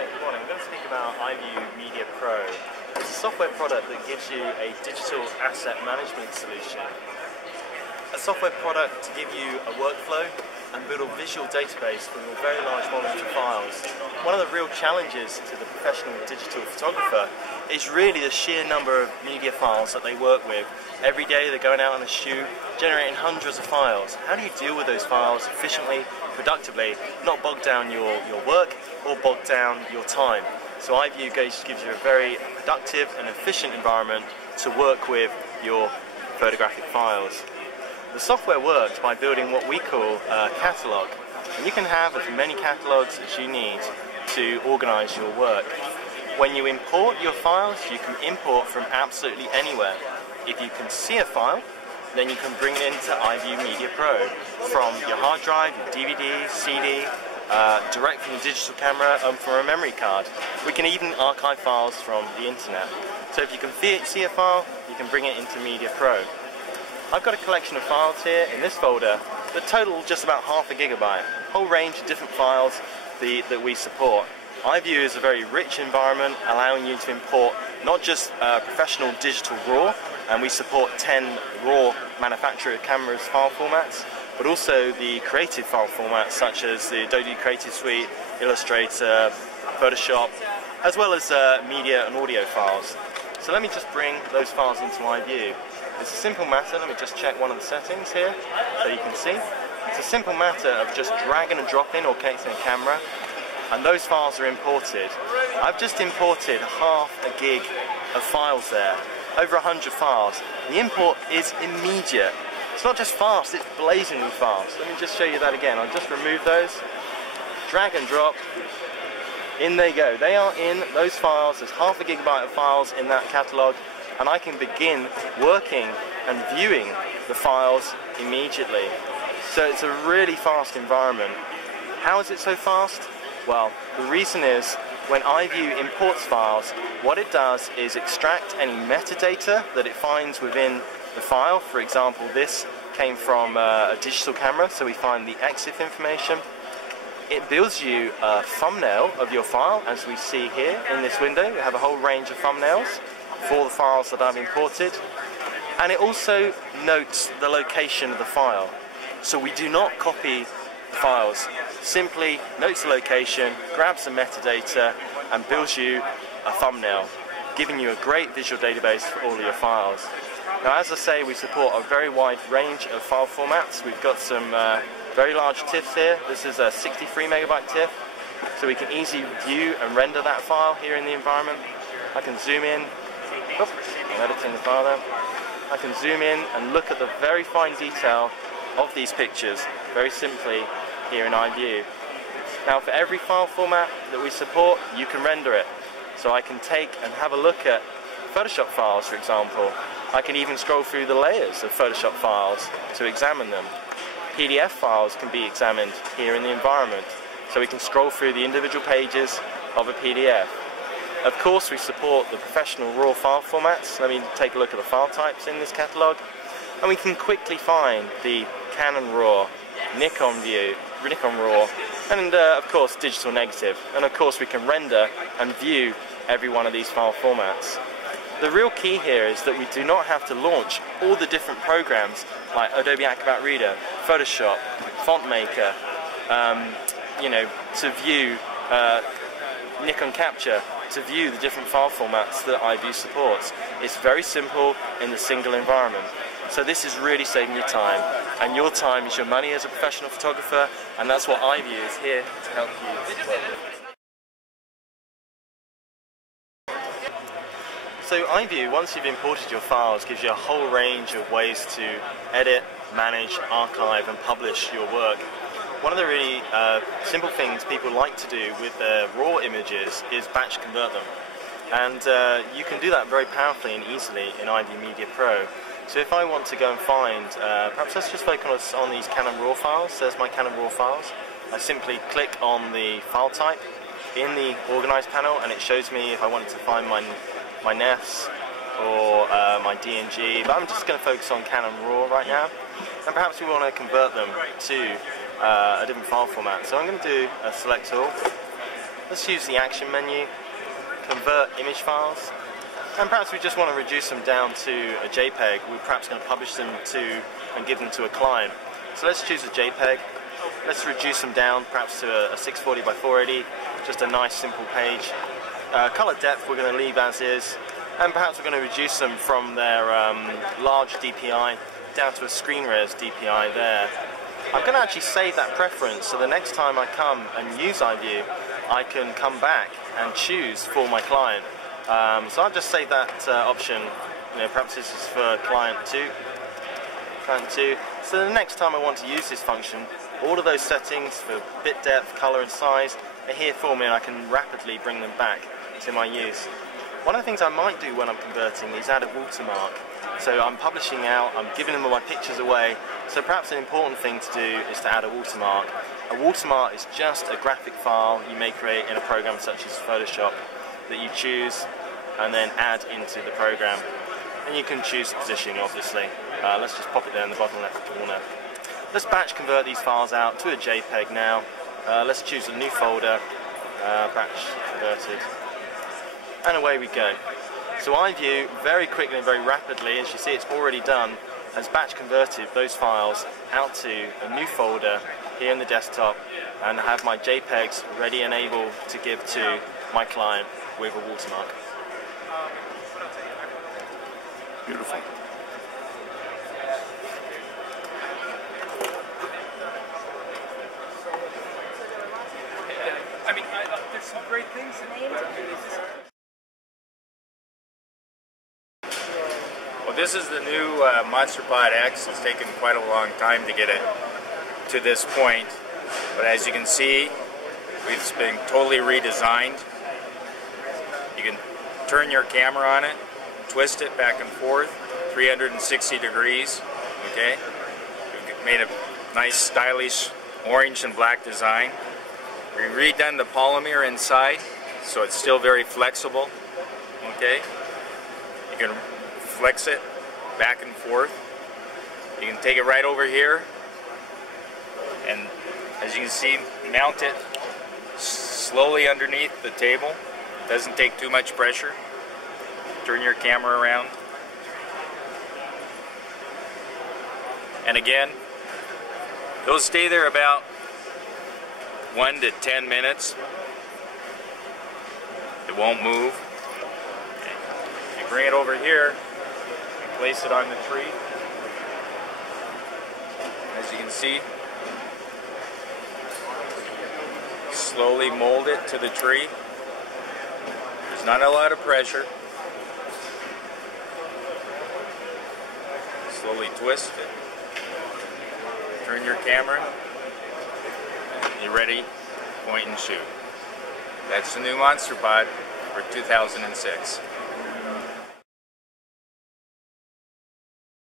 Hi, good morning. I'm going to speak about iView Media Pro. It's a software product that gives you a digital asset management solution. A software product to give you a workflow and build a visual database from your very large volumes of files. One of the real challenges to the professional digital photographer is really the sheer number of media files that they work with. Every day they're going out on a shoot, generating hundreds of files. How do you deal with those files efficiently, productively, not bog down your work or bog down your time? So iView gives you a very productive and efficient environment to work with your photographic files. The software works by building what we call a catalog, and you can have as many catalogs as you need to organize your work. When you import your files, you can import from absolutely anywhere. If you can see a file, then you can bring it into iView Media Pro from your hard drive, your DVD, CD, direct from the digital camera, and from a memory card. We can even archive files from the internet. So if you can see a file, you can bring it into Media Pro. I've got a collection of files here in this folder that total just about half a gigabyte. A whole range of different files that we support. iView is a very rich environment, allowing you to import not just professional digital RAW, and we support 10 RAW manufacturer cameras file formats, but also the creative file formats such as the Adobe Creative Suite, Illustrator, Photoshop, as well as media and audio files. So let me just bring those files into iView. It's a simple matter. Let me just check one of the settings here so you can see. It's a simple matter of just dragging and dropping or connecting a camera, and those files are imported. I've just imported half a gig of files there, over 100 files. The import is immediate. It's not just fast, it's blazingly fast. Let me just show you that again. I'll just remove those, drag and drop. In they go. They are in those files. There's half a gigabyte of files in that catalog, and I can begin working and viewing the files immediately. So it's a really fast environment. How is it so fast? Well, the reason is when iView imports files, what it does is extract any metadata that it finds within the file. For example, this came from a digital camera, so we find the EXIF information. It builds you a thumbnail of your file, as we see here in this window. We have a whole range of thumbnails for the files that I've imported, and it also notes the location of the file. So we do not copy the files, simply notes the location, grabs the metadata, and builds you a thumbnail, giving you a great visual database for all of your files. Now, as I say, we support a very wide range of file formats. We've got some very large TIFFs here. This is a 63 megabyte TIFF, so we can easily view and render that file here in the environment. I can zoom in. Oops, I'm editing the file there. I can zoom in and look at the very fine detail of these pictures very simply here in iView. Now, for every file format that we support, you can render it. So I can take and have a look at Photoshop files, for example. I can even scroll through the layers of Photoshop files to examine them. PDF files can be examined here in the environment, so we can scroll through the individual pages of a PDF. Of course, we support the professional RAW file formats. Let me take a look at the file types in this catalog, and we can quickly find the Canon RAW, Nikon RAW, and of course digital negative. And of course we can render and view every one of these file formats. The real key here is that we do not have to launch all the different programs like Adobe Acrobat Reader, Photoshop, Font Maker, to view Nikon Capture, to view the different file formats that iView supports. It's very simple in the single environment. So this is really saving your time, and your time is your money as a professional photographer, and that's what iView is here to help you work with. So iView, once you've imported your files, gives you a whole range of ways to edit, manage, archive and publish your work. One of the really simple things people like to do with their raw images is batch convert them. And you can do that very powerfully and easily in iView Media Pro. So if I want to go and find, perhaps let's just focus on these Canon RAW files. There's my Canon RAW files. I simply click on the file type in the Organize panel, and it shows me if I wanted to find my NEFs or my DNG, but I'm just going to focus on Canon RAW right now, and perhaps we want to convert them to a different file format. So I'm going to do a select all, Let's use the action menu, convert image files, and perhaps we just want to reduce them down to a JPEG. We're perhaps going to publish them to and give them to a client. So let's choose a JPEG. Let's reduce them down perhaps to a 640 by 480, just a nice simple page. Color depth we're going to leave as is, and perhaps we're going to reduce them from their large DPI down to a screen res DPI there. I'm going to actually save that preference, so the next time I come and use iView, I can come back and choose for my client. So I'll just save that option. Perhaps this is for client 2. So the next time I want to use this function, all of those settings for bit depth, color and size are here for me, and I can rapidly bring them back to my use. One of the things I might do when I'm converting is add a watermark. So I'm publishing out, I'm giving them all my pictures away, so perhaps an important thing to do is to add a watermark. A watermark is just a graphic file you may create in a program such as Photoshop that you choose and then add into the program. And you can choose the positioning, obviously. Let's just pop it there in the bottom left corner. Let's batch convert these files out to a JPEG now. Let's choose a new folder, batch converted, and away we go. So iView very quickly and very rapidly, as you see it's already done, has batch converted those files out to a new folder here in the desktop, and have my JPEGs ready and able to give to my client with a watermark. Beautiful. I mean, there's some great things. Well, this is the new MonsterPod X. It's taken quite a long time to get it to this point, but as you can see, it's been totally redesigned. You can turn your camera on it, twist it back and forth, 360 degrees, okay? We've made a nice stylish orange and black design. We've redone the polymer inside, so it's still very flexible, okay? You can flex it back and forth. You can take it right over here, and as you can see, mount it slowly underneath the table. Doesn't take too much pressure. Turn your camera around. And again, those stay there about 1 to 10 minutes. It won't move. You bring it over here and place it on the tree. As you can see, slowly mold it to the tree. There's not a lot of pressure. Slowly twist it. Turn your camera. You're ready, point and shoot. That's the new MonsterPod for 2006.